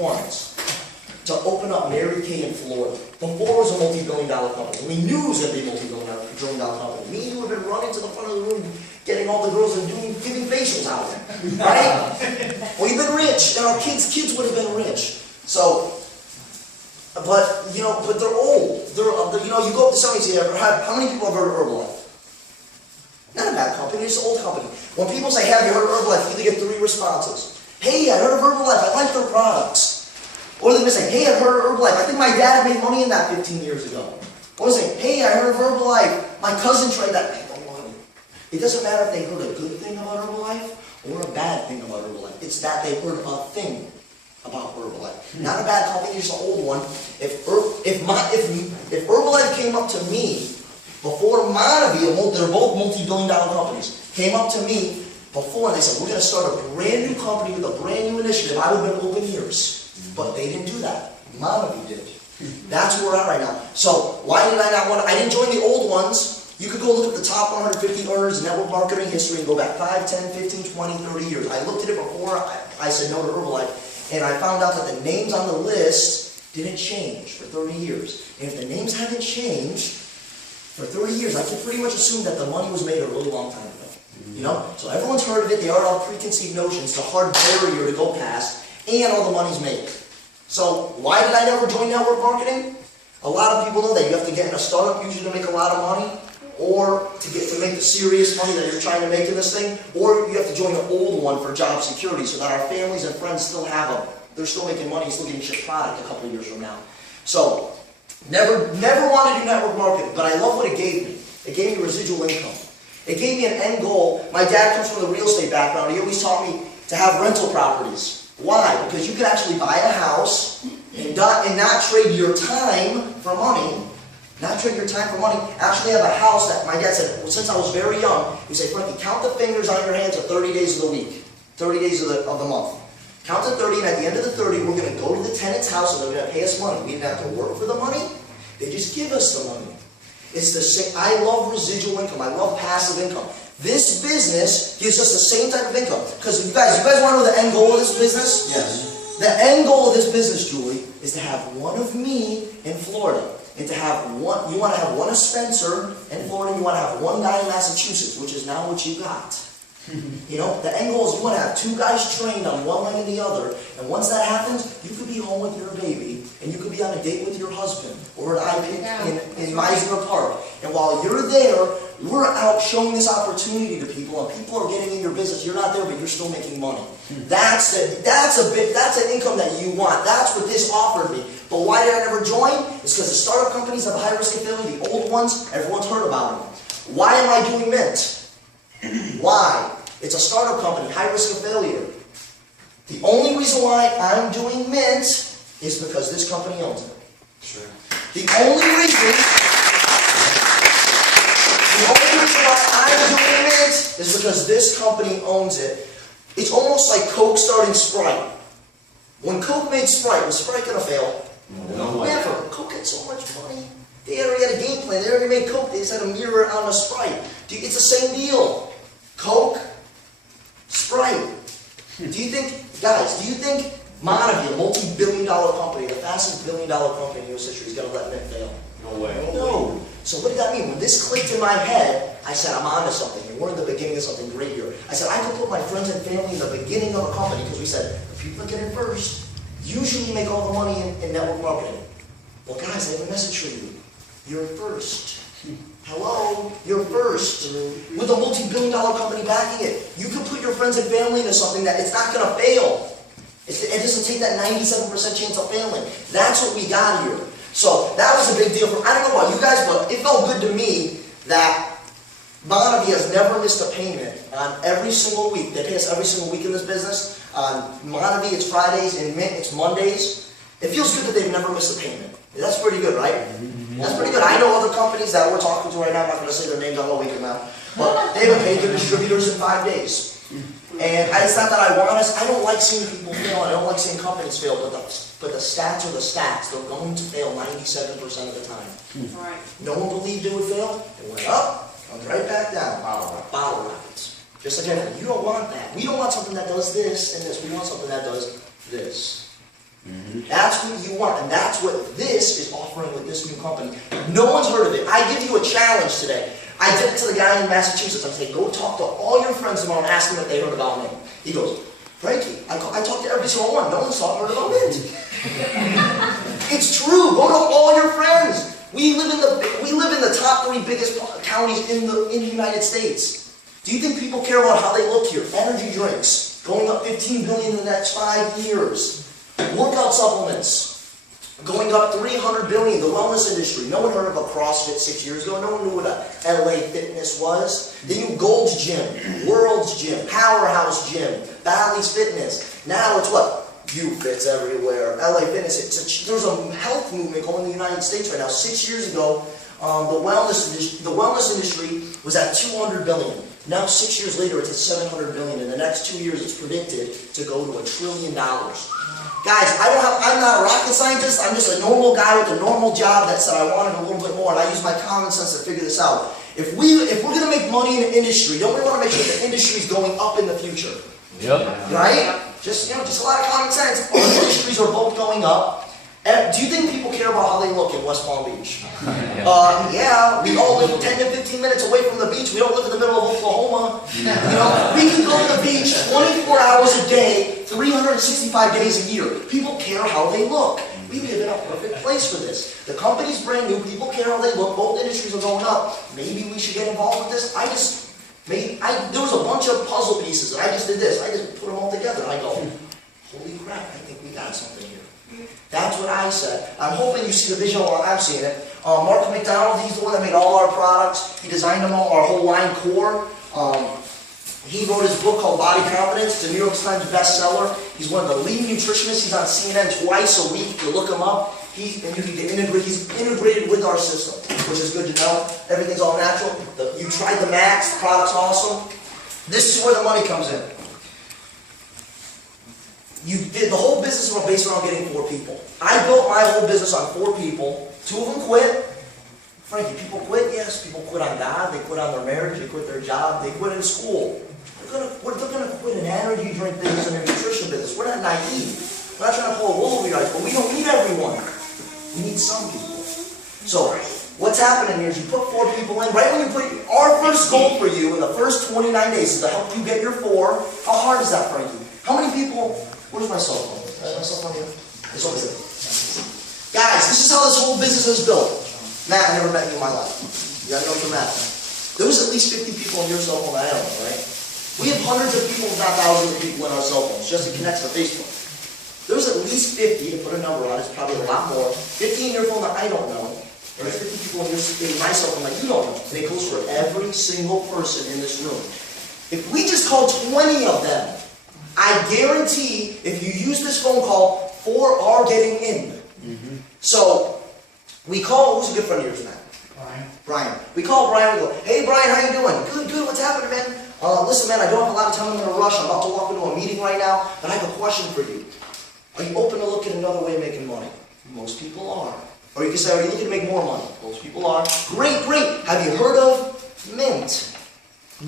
ones to open up Mary Kay in Florida. Before it was a multi-billion-dollar company. We knew it was going to be a multi-billion-dollar company. Me and you have been running to the front of the room, getting all the girls and giving facials out there, right? We've been rich, and our kids would have been rich. So, but they're old. You go up to somebody and say, how many people have heard of Herbalife? Not a bad company, it's an old company. When people say, have you heard of Herbalife, you either get 3 responses. Hey, I heard of Herbalife, I like their products. Or they say, hey, I heard of Herbalife, I think my dad made money in that 15 years ago. Or they say, hey, I heard of Herbalife, my cousin tried that, made no money. It doesn't matter if they heard a good thing about Herbalife or a bad thing about Herbalife. It's that they heard a thing about Herbalife. Not a bad company, just an old one. If Herbalife came up to me before Monavie, they're both multi-billion-dollar companies, came up to me before and they said, we're going to start a brand new company with a brand new initiative, I would have been open ears. But they didn't do that. Monavie did. That's where we're at right now. So why did I not want to? I didn't join the old ones. You could go look at the top 150 earners in network marketing history and go back 5, 10, 15, 20, 30 years. I looked at it before I said no to Herbalife, and I found out that the names on the list didn't change for 30 years. And if the names haven't changed for 30 years, I can pretty much assume that the money was made a really long time ago. So everyone's heard of it. They are all preconceived notions. It's a hard barrier to go past, and all the money's made. So why did I never join network marketing? A lot of people know that you have to get in a startup usually to make a lot of money, or to make the serious money that you're trying to make in this thing, or you have to join the old one for job security so that our families and friends still have they're still making money, still getting shipped product a couple of years from now. So never wanted to do network marketing, but I love what it gave me. It gave me residual income. It gave me an end goal. My dad comes from the real estate background. He always taught me to have rental properties. Why? Because you could actually buy a house and not trade your time for money. Actually have a house that my dad said, well, since I was very young, he'd say, Frankie, count the fingers on your hands of 30 days of the week, 30 days of the month. Count to 30, and at the end of the 30, we're going to go to the tenant's house and they're going to pay us money. We didn't have to work for the money. They just give us the money. It's the same. I love residual income. I love passive income. This business gives us the same type of income. Because you guys want to know the end goal of this business? Yes. The end goal of this business, Julie, is to have one of me in Florida. And to have one, you want to have one of Spencer in Florida, you want to have one guy in Massachusetts, which is now what you got. The end goal is you want to have 2 guys trained on one leg and the other, and once that happens, you could be home with your baby, and you could be on a date with your husband, or an IPIC in Meisner Park. And while you're there, we're out showing this opportunity to people, and people are getting in your business. You're not there, but you're still making money. That's an income that you want. That's what this offered me. But why did I never join? It's because the startup companies have a high risk affiliate. The old ones, everyone's heard about them. Why am I doing Mynt? Why? It's a startup company, high risk affiliate. The only reason why I'm doing Mynt is because this company owns it. Sure. The only reason why I'm doing Mynt is because this company owns it. It's almost like Coke starting Sprite. When Coke made Sprite, was Sprite going to fail? No. Never. Coke had so much money. They already had a game plan. They already made Coke. They just had a mirror on a Sprite. It's the same deal. Coke, Sprite. Do you think Monavie, a multi-billion-dollar company, the fastest billion-dollar company in U.S. history, is going to let Mynt fail? No way. No. So what did that mean? When this clicked in my head, I said, I'm on to something, and we're in the beginning of something great here. I said, I could put my friends and family in the beginning of a company, because we said, the people that get in first usually make all the money in network marketing. Well, guys, I have a message for you. You're first. Hello? You're first. With a multi-billion-dollar company backing it. You can put your friends and family into something that it's not going to fail. It doesn't take that 97% chance of failing. That's what we got here. So that was a big deal for, I don't know about you guys, but it felt good to me that Monavie has never missed a payment on every single week. They pay us every single week in this business. On Monavie, it's Fridays, and Mynt, it's Mondays. It feels good that they've never missed a payment. That's pretty good, right? That's pretty good. I know other companies that we're talking to right now, I'm not going to say their names, I don't know them out, but they haven't paid their distributors in 5 days. And it's not that I want us, I don't like seeing people fail, and I don't like seeing companies fail, but the stats are the stats. They're going to fail 97% of the time. Right. No one believed it would fail. It went up, comes right back down. Bottle rockets. Just like anything. You don't want that. We don't want something that does this and this. We want something that does this. That's what you want, and that's what this is offering with this new company. No one's heard of it. I give you a challenge today. I did it to the guy in Massachusetts. I said, go talk to all your friends tomorrow and ask them if they heard about Mynt. He goes, Frankie, I talked to every single one. No one heard about Mynt. It's true. Go to all your friends. We live in the top 3 biggest counties in the United States. Do you think people care about how they look here? Energy drinks going up 15 billion in the next 5 years. Workout supplements going up 300 billion. The wellness industry. No one heard of a CrossFit 6 years ago. No one knew what a LA Fitness was. They knew Gold's Gym, World's Gym, Powerhouse Gym, Bally's Fitness. Now it's what? U-Fit's everywhere. LA Fitness. There's a health movement going in the United States right now. 6 years ago, the wellness industry was at 200 billion. Now 6 years later, it's at 700 billion. In the next 2 years, it's predicted to go to $1 trillion. Guys, I'm not a rocket scientist. I'm just a normal guy with a normal job that said I wanted a little bit more, and I use my common sense to figure this out. If we're going to make money in an industry, don't we want to make sure the industry is going up in the future? Yep. Right? Just a lot of common sense. Our industries are both going up. Do you think people care about how they look in West Palm Beach? Yeah, we all live 10 to 15 minutes away from the beach. We don't live in the middle of Oklahoma. You know, we can go to the beach 24 hours a day, 365 days a year. People care how they look. We live in a perfect place for this. The company's brand new. People care how they look. Both industries are going up. Maybe we should get involved with this. There was a bunch of puzzle pieces, and I just did this. I just put them all together, and I go, holy crap, I think we got something here. That's what I said. I'm hoping you see the vision while I'm seeing it. Mark McDonald, he's the one that made all our products. He designed them all, our whole line core. He wrote his book called Body Confidence. It's a New York Times bestseller. He's one of the leading nutritionists. He's on CNN twice a week. You look him up. He's integrated with our system, which is good to know. Everything's all natural. You tried the Max. The product's awesome. This is where the money comes in. The whole business was based around getting 4 people. I built my whole business on 4 people. 2 of them quit. Frankie, people quit? Yes, people quit on God. They quit on their marriage. They quit their job. They quit in school. They're going to quit an energy drink business and a nutrition business. We're not naive. We're not trying to pull a wool over your eyes, but we don't need everyone. We need some people. So, what's happening here is you put 4 people in. Right when you put our first goal for you in the first 29 days is to help you get your 4. How hard is that, Frankie? How many people... Where's my cell phone? My cell phone here? It's over here. Guys, this is how this whole business is built. Matt, I never met you in my life. You gotta know you're Matt. There was at least 50 people on your cell phone that I don't know, right? We have hundreds of people, if not thousands of people in our cell phones, just to connect to Facebook. There's at least 50, to put a number on it, it's probably a lot more, 50 in your phone that I don't know, and there's 50 people in my cell phone that you don't know. And it goes for every single person in this room. If we just call 20 of them, I guarantee if you use this phone call, 4 are getting in. So, we call, who's a good friend of yours, Matt? Brian. We call Brian, we go, hey Brian, how you doing? Good, what's happening, man? Listen, man, I don't have a lot of time, I'm in a rush, I'm about to walk into a meeting right now, but I have a question for you. Are you open to look at another way of making money? Most people are. Or you can say, are you looking to make more money? Most people are. Great. Have you heard of Mynt?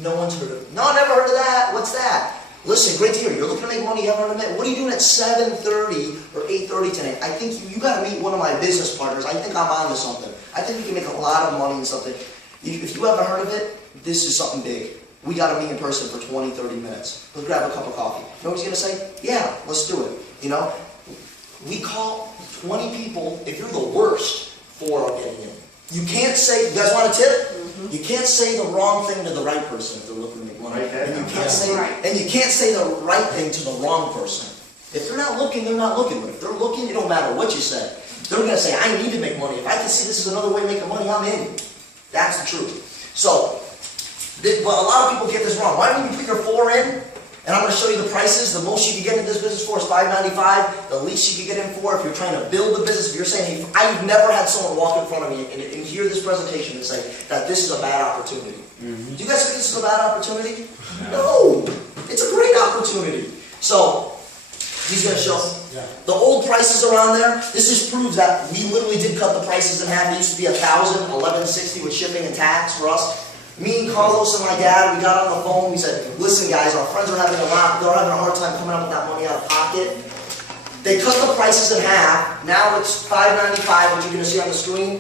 No one's heard of it. No, never heard of that. What's that? Listen, great to hear. You're looking to make money, you haven't heard of Mynt. What are you doing at 7:30 or 8:30 tonight? I think you got to meet one of my business partners. I think I'm on to something. I think we can make a lot of money in something. If you haven't heard of it, this is something big. We got to meet in person for 20, 30 minutes. Let's grab a cup of coffee. You know what he's going to say? Yeah, let's do it. You know? We call 20 people, if you're the worst, 4 are getting in. You can't say, you guys want a tip? You can't say the wrong thing to the right person if they're looking to make money. And you can't say the right thing to the wrong person. If they're not looking, they're not looking. But if they're looking, it don't matter what you say. They're going to say, I need to make money. If I can see this is another way of making money, I'm in. That's the truth. So, a lot of people get this wrong. Why don't you put your 4 in? And I'm going to show you the prices. The most you can get in this business for is $5.95. The least you can get in for, if you're trying to build a business, if you're saying, hey, I've never had someone walk in front of me and hear this presentation and say that this is a bad opportunity. Do you guys think this is a bad opportunity? No. It's a great opportunity. So, he's going to show the old prices around there. This just proves that we literally did cut the prices in half. It used to be $1,000, $1,160 with shipping and tax for us. Me and Carlos and my dad, we got on the phone, we said, listen guys, our friends are having they're having a hard time coming up with that money out of pocket. They cut the prices in half. Now it's $5.95, which you're going to see on the screen,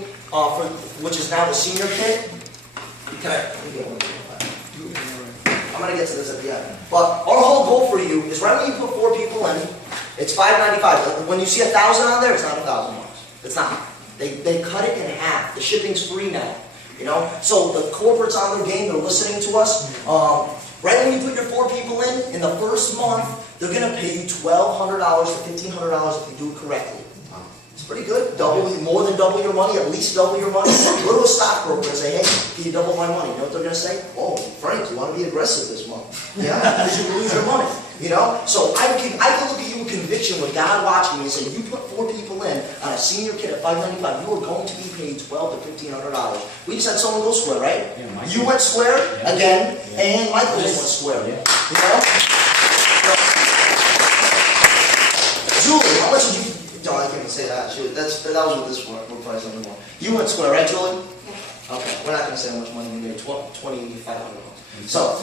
which is now the senior kit. Okay. I'm going to get to this at the end. But our whole goal for you is right when you put 4 people in, it's $5.95. When you see 1,000 on there, it's not $1,000. It's not. They cut it in half. The shipping's free now. You know? So the corporates on their game, they're listening to us. Right when you put your 4 people in the first month, they're going to pay you $1,200 to $1,500 if you do it correctly. It's pretty good. More than double your money, at least double your money. Go to a stockbroker and say, hey, can you double my money? You know what they're going to say? Oh, Frank, you want to be aggressive this month. Yeah, because you will lose your money. You know? So I can look at you with conviction with God watching me and say, you put 4 people in on a senior kit at $5.95, you are going to be paid $1,200 to $1,500. We just had someone go square, right? Yeah, you went square again, and Michael just went square. Yeah. You know? Julie, how much did you... No, I can't say that. That was with this one. We'll probably something more. You went square, right, Julie? Okay. We're not going to say how much money you made. $2,500. So,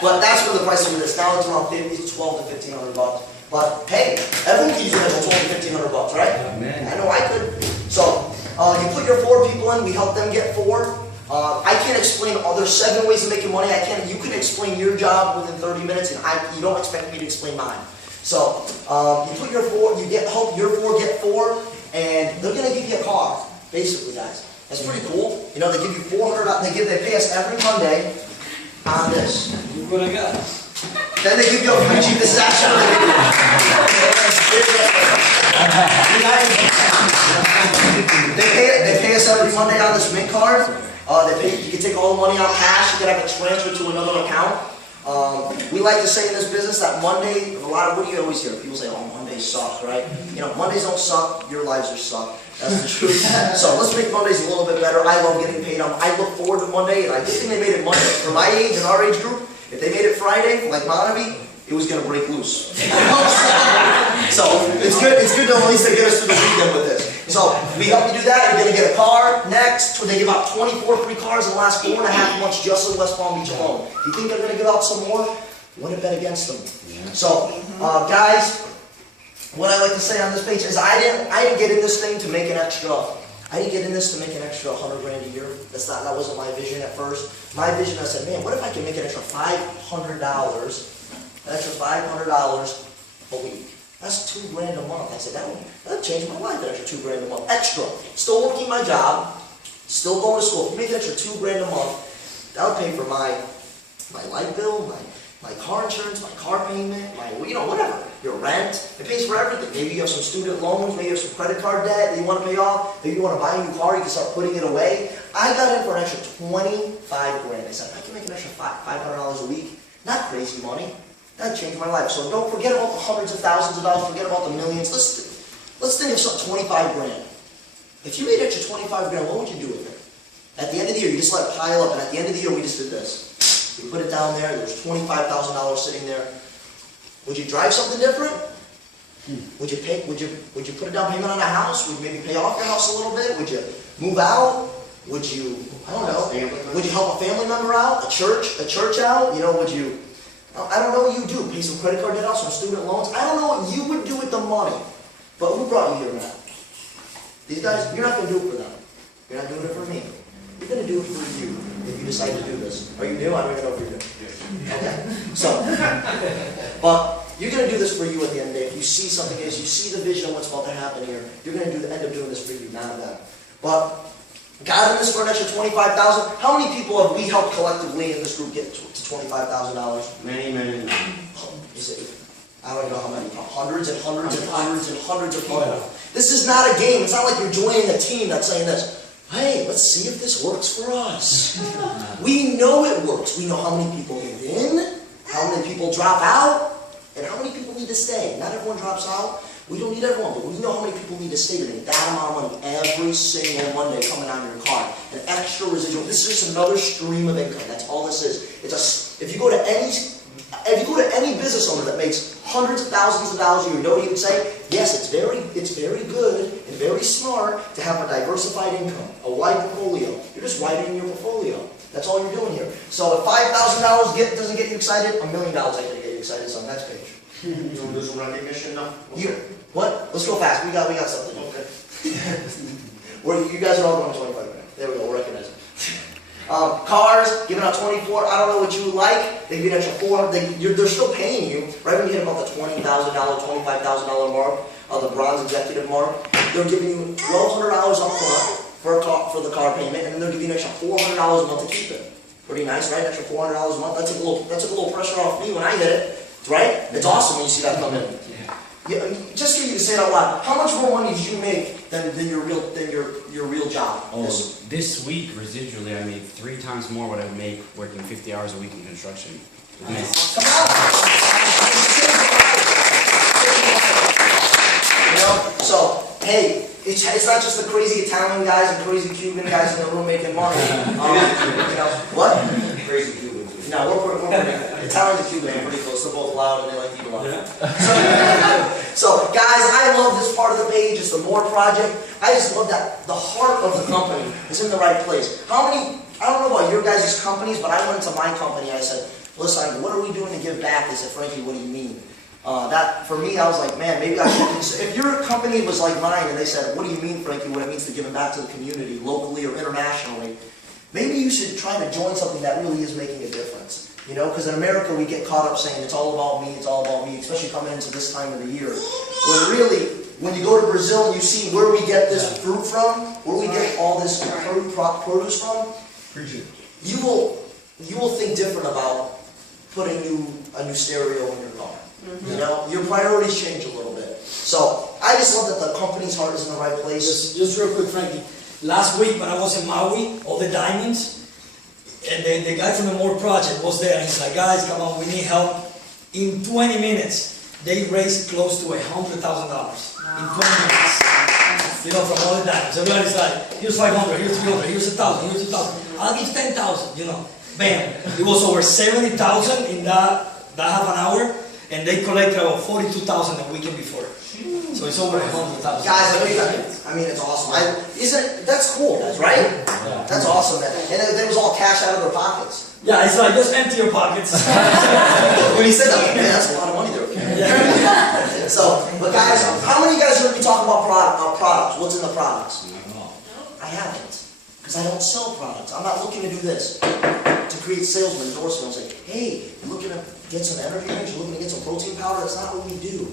but that's where the price of this. Now it's around $1,200 to $1,500. But hey, everyone can use it as $1,200 to $1,500, right? Amen. I know I could. So, you put your 4 people in. We help them get 4. I can't explain. There's 7 ways of making money. You can explain your job within 30 minutes, and you don't expect me to explain mine. So, you put your 4, help your 4 get 4, and they're going to give you a car, basically, guys. That's pretty cool. You know, they give you $400, they pay us every Monday on this. Look what I got. Then they give you a free Jeep. This is actually they pay us every Monday on this Mynt card. You can take all the money out cash, you can have it transferred to another account. We like to say in this business that Monday, what do you always hear? People say, oh, Mondays suck, right? You know, Mondays don't suck, your lives are suck. That's the truth. So let's make Mondays a little bit better. I love getting paid. I look forward to Monday, and I think they made it Monday. For my age and our age group, if they made it Friday, like Monavi, it was going to break loose. So it's good to at least they get us through the weekend with this. So we help you do that. You're going to get a car. Next, they give out 24 free cars in the last 4.5 months just in West Palm Beach alone. If you think they're going to give out some more, wouldn't bet against them. Yeah. So, guys, what I like to say on this page is I didn't get in this thing to make an extra. I didn't get in this to make an extra $100 grand a year. That wasn't my vision at first. My vision, I said, man, what if I can make an extra $500, a week? That's $2 grand a month. I said, that'll change my life, that extra $2 grand a month. Extra. Still working my job, still going to school. If you make an extra $2 grand a month, that'll pay for my light bill, my car insurance, my car payment, whatever. Your rent. It pays for everything. Maybe you have some student loans, maybe you have some credit card debt that you want to pay off, maybe you want to buy a new car, you can start putting it away. I got in for an extra 25 grand. I said, I can make an extra $500 a week. Not crazy money. That changed my life. So don't forget about the hundreds of thousands of dollars, forget about the millions. Let's think of something, 25 grand. If you made an extra 25 grand, what would you do with it? At the end of the year, you just let it pile up, and at the end of the year, we just did this. We put it down there, there's $25,000 sitting there. Would you drive something different? Would you put a down payment on a house? Would you maybe pay off your house a little bit? Would you move out? Would you, I don't know, would you help a family member out? A church out? You know, would you, I don't know what you do. Pay some credit card debt off, some student loans. I don't know what you would do with the money. But who brought you here now? These guys, you're not going to do it for them. You're not doing it for me. You're going to do it for you if you decide to do this. Are you new? I don't even know if you're new. Okay. So, but you're going to do this for you at the end of the day. If you see something, as you see the vision of what's about to happen here, you're going to end up doing this for you, not them. But got in this for an extra $25,000. How many people have we helped collectively in this group get to $25,000? Many. I don't know how many. Hundreds and hundreds and hundreds and hundreds of people. This is not a game. It's not like you're joining a team that's saying this. Hey, let's see if this works for us. We know it works. We know how many people get in, how many people drop out, and how many people need to stay. Not everyone drops out. We don't need everyone, but we know how many people need to stay to make that amount of money every single Monday coming out of your car. An extra residual. This is just another stream of income. That's all this is. If you go to any business owner that makes hundreds of thousands of dollars a year, you know what he would say? Yes, it's very good and very smart to have a diversified income, a wide portfolio. You're just widening your portfolio. That's all you're doing here. So if $5,000 doesn't get you excited, $1 million ain't going to get you excited. So next page. You want to do some recognition now? What? Let's go fast. We got something. Okay. You guys are all going 25 right now. There we go. We'll recognize it. Cars, giving out 24. I don't know what you like. They give you an extra 4. They're still paying you right when you hit about the $20,000, $25,000 mark of the bronze executive mark. They're giving you $1,200 up front for the car payment, and then they're giving you an extra $400 a month to keep it. Pretty nice, right? An extra $400 a month. That took a little pressure off me when I hit it. Right? It's awesome when you see that come in. Yeah, just for you to say it out loud, how much more money did you make than your real job? Oh, this week residually I made 3 times more what I would make working 50 hours a week in construction. Come on! You know, so hey, it's not just the crazy Italian guys and crazy Cuban guys in the room making money. You know what? Crazy Cuban. No, we're pretty. Italians and Cubans are pretty close. They're both loud and they like to eat a lot. So, guys, I love this part of the page. It's the More Project. I just love that the heart of the company is in the right place. How many? I don't know about your guys' companies, but I went into my company. I said, "Listen, what are we doing to give back?" They said, "Frankie, what do you mean?" That for me, I was like, "Man, maybe I should." If your company was like mine, and they said, "What do you mean, Frankie? What it means to give back to the community, locally or internationally?" Maybe you should try to join something that really is making a difference. You know, because in America we get caught up saying it's all about me, especially coming into this time of the year. When really, when you go to Brazil and you see where we get this fruit from, where we get all this produce from, you will think different about putting a new stereo in your car. You know, your priorities change a little bit. So I just love that the company's heart is in the right place. Just real quick, Frankie. Last week when I was in Maui, all the diamonds, and the guy from the More Project was there, and he's like, "Guys, come on, we need help." In 20 minutes, they raised close to $100,000 in 20 minutes. You know, from all the diamonds. Everybody's like, "Here's 500, here's 300, here's 1,000, here's 2,000. I'll give 10,000." You know, bam! It was over 70,000 in that half an hour, and they collected about 42,000 the weekend before. So it's over 100,000. Guys, I mean, it's awesome. That's cool, guys, right? Yeah. That's awesome. And it was all cash out of their pockets. Yeah, it's like, just empty your pockets. When he said that, man, that's a lot of money there. Yeah. So, but guys, how many of you guys heard me talk about products? What's in the products? I haven't. Because I don't sell products. I'm not looking to do this. To create salesman endorsements. Like, hey, you're looking to get some energy drinks, you're looking to get some protein powder. That's not what we do.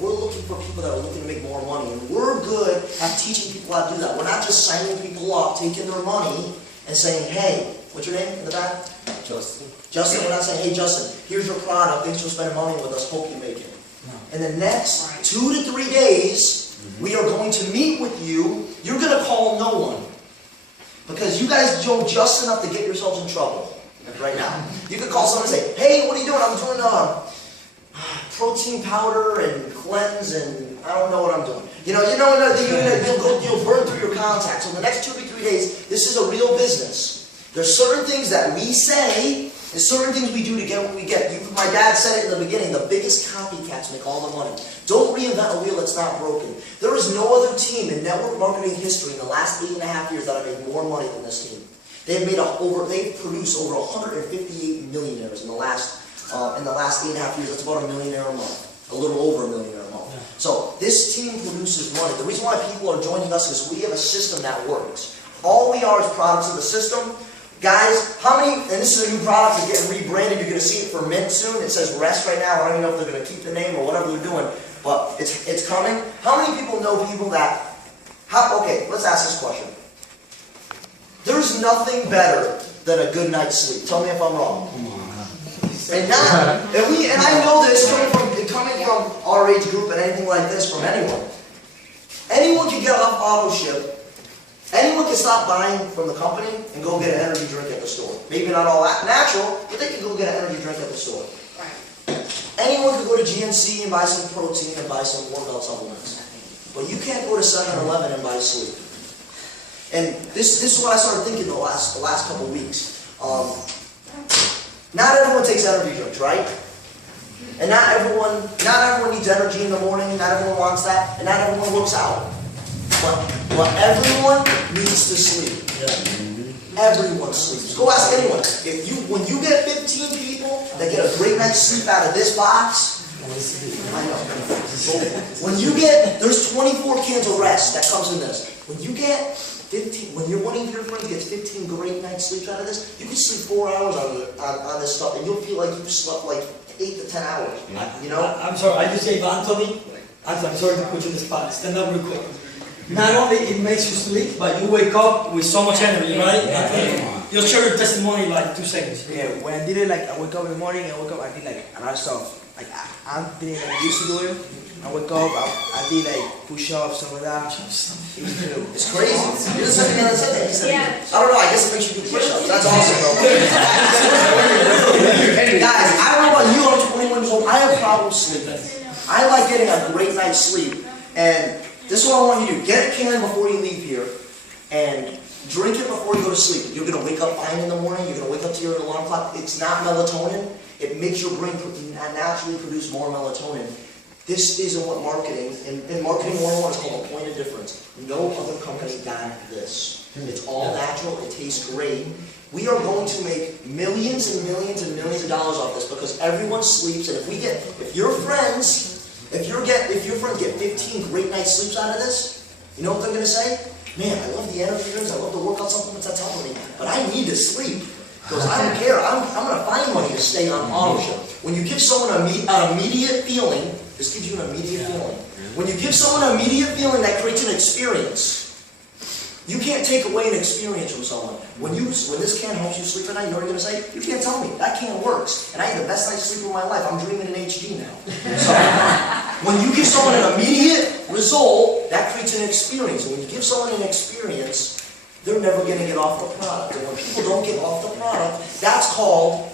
We're looking for people that are looking to make more money, and we're good at teaching people how to do that. We're not just signing people up, taking their money, and saying, "Hey, what's your name in the back?" Justin. Justin. We're not saying, "Hey, Justin, here's your product. Thanks for spending money with us. Hope you make it." No. In the next 2 to 3 days, we are going to meet with you. You're going to call no one because you guys know just enough to get yourselves in trouble right now. You could call someone and say, "Hey, what are you doing?" "I'm doing protein powder and cleanse, and I don't know what I'm doing." You'll burn through your contacts. So in the next 2 to 3 days, this is a real business. There's certain things that we say, and certain things we do to get what we get. My dad said it in the beginning, the biggest copycats make all the money. Don't reinvent a wheel that's not broken. There is no other team in network marketing history in the last 8.5 years that have made more money than this team. They've produced over 158 millionaires in the last 8.5 years. That's about $1 millionaire a month. A little over $1 millionaire a month. So this team produces money. The reason why people are joining us is we have a system that works. All we are is products of the system. Guys, how many, and this is a new product, it's getting rebranded, you're going to see it for Mynt soon. It says Rest right now. I don't even know if they're going to keep the name or whatever they're doing, but it's coming. How many people know people that, okay, let's ask this question. There's nothing better than a good night's sleep. Tell me if I'm wrong. And I know this coming from our age group and anything like this from anyone. Anyone can get off auto ship. Anyone can stop buying from the company and go get an energy drink at the store. Maybe not all that natural, but they can go get an energy drink at the store. Right. Anyone can go to GNC and buy some protein and buy some warm milk supplements. But you can't go to 7-Eleven and buy sleep. And this is what I started thinking the last couple of weeks. Not everyone takes energy drinks, right? And not everyone needs energy in the morning, not everyone wants that, and not everyone works out. But everyone needs to sleep. Yeah. Everyone sleeps. Go ask anyone. When you get 15 people that get a great night's sleep out of this box, I know. When you get, there's 24 cans of rest that comes in this. When you get 15, when one of your friends gets 15 great nights sleep out of this, you can sleep 4 hours on this stuff, and you'll feel like you've slept like 8 to 10 hours. You know? I'm sorry, I just gave Anthony, I'm sorry to put you in the spot, stand up real quick. Not only it makes you sleep, but you wake up with so much energy, right? Yeah. You'll share your testimony in like 2 seconds. Yeah, when I did it, like I wake up in the morning, I did like a lot of stuff. Like I didn't like used to do it. I wake up, I did like push-ups, stuff like that. It's crazy. He doesn't even understand that. He said, I don't know, I guess it makes you do push-ups. That's awesome, bro. Guys, I don't know about you, I'm 21 years old. I have problems sleeping. I like getting a great night's sleep. And this is what I want you to do. Get a can before you leave here and drink it before you go to sleep. You're going to wake up fine in the morning. You're going to wake up to your alarm clock. It's not melatonin. It makes your brain naturally produce more melatonin. This isn't what marketing, in marketing 101 is called a point of difference. No other company got this. It's all natural. It tastes great. We are going to make millions and millions and millions of dollars off this because everyone sleeps. And if your friends get 15 great night sleeps out of this, you know what they're going to say? Man, I love the energy drinks, I love the workout supplements that's helping me, but I need to sleep. Because I don't care, I'm going to find money to stay on auto show. When you give someone an immediate feeling, this gives you an immediate feeling. When you give someone an immediate feeling, that creates an experience. You can't take away an experience from someone. When this can helps you sleep at night, you know what you're going to say? You can't tell me. That can works. And I had the best night's sleep of my life. I'm dreaming in HD now. So, when you give someone an immediate result, that creates an experience. And when you give someone an experience, they're never going to get off the product. And when people don't get off the product, that's called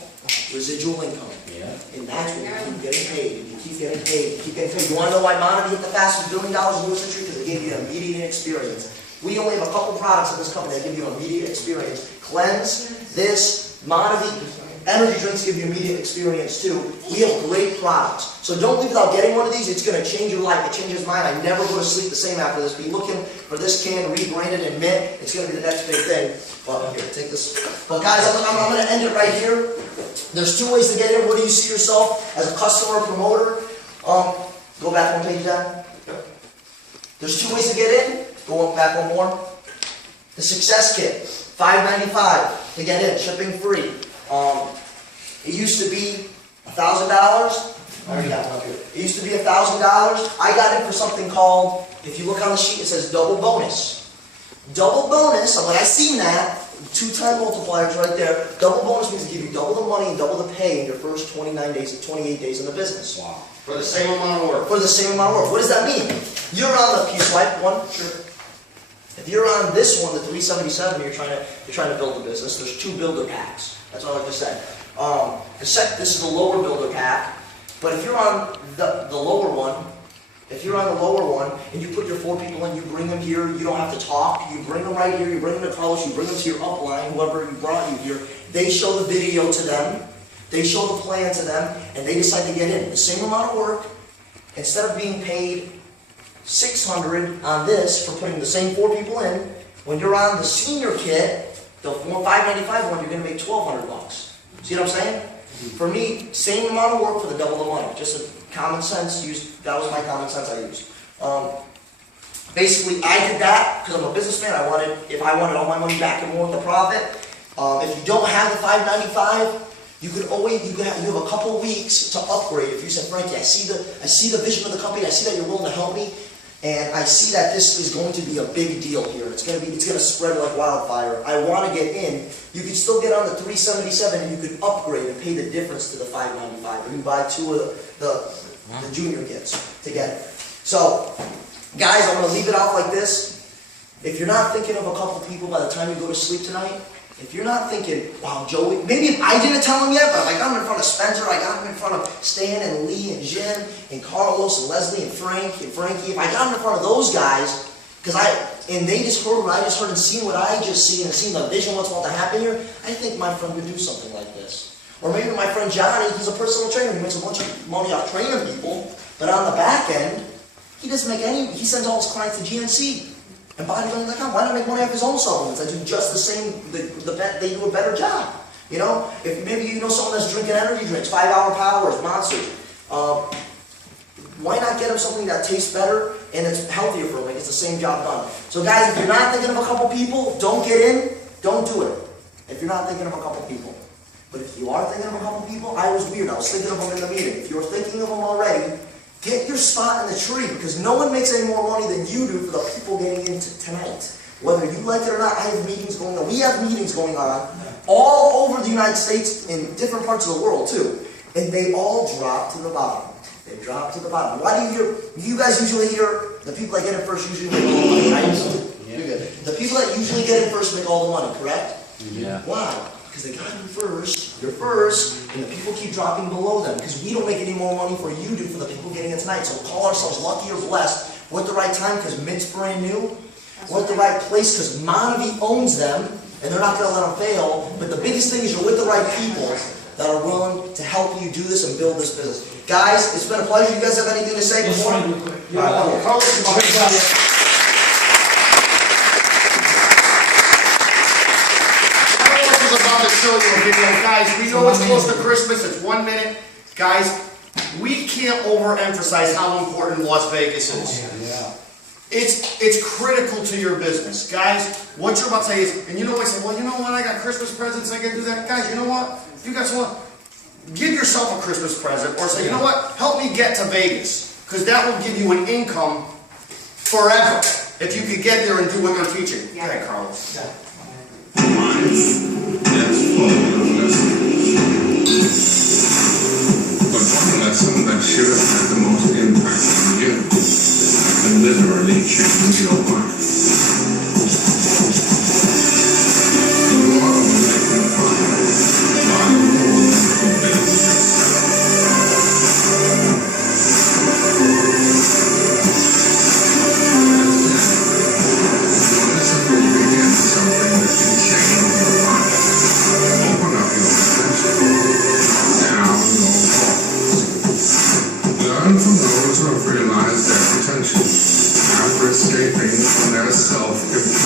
residual income. Yeah. And that's when you keep getting paid. You keep getting paid. You keep getting paid. You want to know why Monavie hit the fastest $1 billion in US history? Because it gave you an immediate experience. We only have a couple products in this company that give you an immediate experience. Cleanse, this, Monavie, energy drinks give you immediate experience too. We have great products. So don't leave without getting one of these. It's going to change your life. It changes mine. I never go to sleep the same after this. Be looking for this can rebranded in Mynt. It's going to be the next big thing. Well, here, take this. But guys, I'm going to end it right here. There's 2 ways to get in. What do you see yourself as a customer or promoter? Go back 1 page down. There's 2 ways to get in. Go back 1 more. The Success Kit, $5.95 to get in, shipping free. It used to be $1,000. I already got one up here. It used to be $1,000. I got it for something called, if you look on the sheet, it says double bonus. Double bonus, when I seen that, 2-time multipliers right there, double bonus means to give you double the money and double the pay in your first 28 days in the business. Wow. For the same amount of work. For the same amount of work. What does that mean? You're on the, can you swipe one? Sure. If you're on this one, the 377, you're trying to build a business, there's 2 builder packs. That's all I just said. This is the lower builder pack, but if you're on the lower one, and you put your 4 people in, you bring them here, you don't have to talk, you bring them right here, you bring them to Carlos, you bring them to your upline, whoever you brought you here, they show the video to them, they show the plan to them, and they decide to get in. The same amount of work, instead of being paid $600 on this for putting the same 4 people in, when you're on the senior kit, the $595 one, you're going to make $1,200. See what I'm saying? For me, same amount of work for the double the money. Just a common sense used. That was my common sense I used. Basically, I did that because I'm a businessman. If I wanted all my money back and more of the profit. If you don't have the $595, you have a couple weeks to upgrade. If you said, Frankie, I see the vision of the company. I see that you're willing to help me. And I see that this is going to be a big deal here. It's going to spread like wildfire. I want to get in. You can still get on the 377 and you can upgrade and pay the difference to the 595. You can buy 2 of the junior kits to get it. So, guys, I'm going to leave it off like this. If you're not thinking of a couple people by the time you go to sleep tonight, if you're not thinking, wow, Joey, maybe I didn't tell him yet, but I got him in front of Spencer, I got him in front of Stan and Lee and Jim and Carlos and Leslie and Frankie, if I got him in front of those guys, and they just heard what I just heard and seen what I just seen and seen the vision what's about to happen here, I think my friend would do something like this. Or maybe my friend Johnny, he's a personal trainer, he makes a bunch of money off training people, but on the back end, he doesn't make any, he sends all his clients to GNC. And bodybuilding.com, why not make money off his own supplements? I do just the same, they do a better job. You know, if maybe you know someone that's drinking energy drinks, 5 Hour Powers, Monsters. why not get them something that tastes better and it's healthier for them, like it's the same job done. So guys, if you're not thinking of a couple people, don't get in, don't do it. If you're not thinking of a couple people. But if you are thinking of a couple people, I was weird, I was thinking of them in the meeting. If you're thinking of them already, get your spot in the tree, because no one makes any more money than you do for the people getting in tonight. Whether you like it or not, I have meetings going on. We have meetings going on all over the United States, in different parts of the world too. And they all drop to the bottom. They drop to the bottom. Why do you hear, you guys usually hear, the people that get in first usually make all the money, right? Yeah. You're good. The people that usually get in first make all the money, correct? Yeah. Why? Because they got in first, you're first, and the people keep dropping below them. Because we don't make any more money for you do for the people getting in tonight. So call ourselves lucky or blessed. We're at the right time because Mynt's brand new. We're at the right place because Monavie owns them, and they're not going to let them fail. But the biggest thing is you're with the right people that are willing to help you do this and build this business. Guys, it's been a pleasure. You guys have anything to say before? Just real quick. All right, cool. About to show you a video, guys. We know it's close to Christmas. It's 1 minute, guys. We can't overemphasize how important Las Vegas is. It's critical to your business, guys. What you're about to say is, and you know, I say, well, you know what? I got Christmas presents. I can do that, guys. You know what? If you guys want, give yourself a Christmas present, or say, you know what? Help me get to Vegas, because that will give you an income forever if you could get there and do what they're teaching. Yeah. Okay, Carlos. That's full of lessons. But one lesson that should have had the most impact on you can literally change your life. You are making fun by more than to build yourself. Learn from those who have realized their potential after escaping from their self-hypnosis.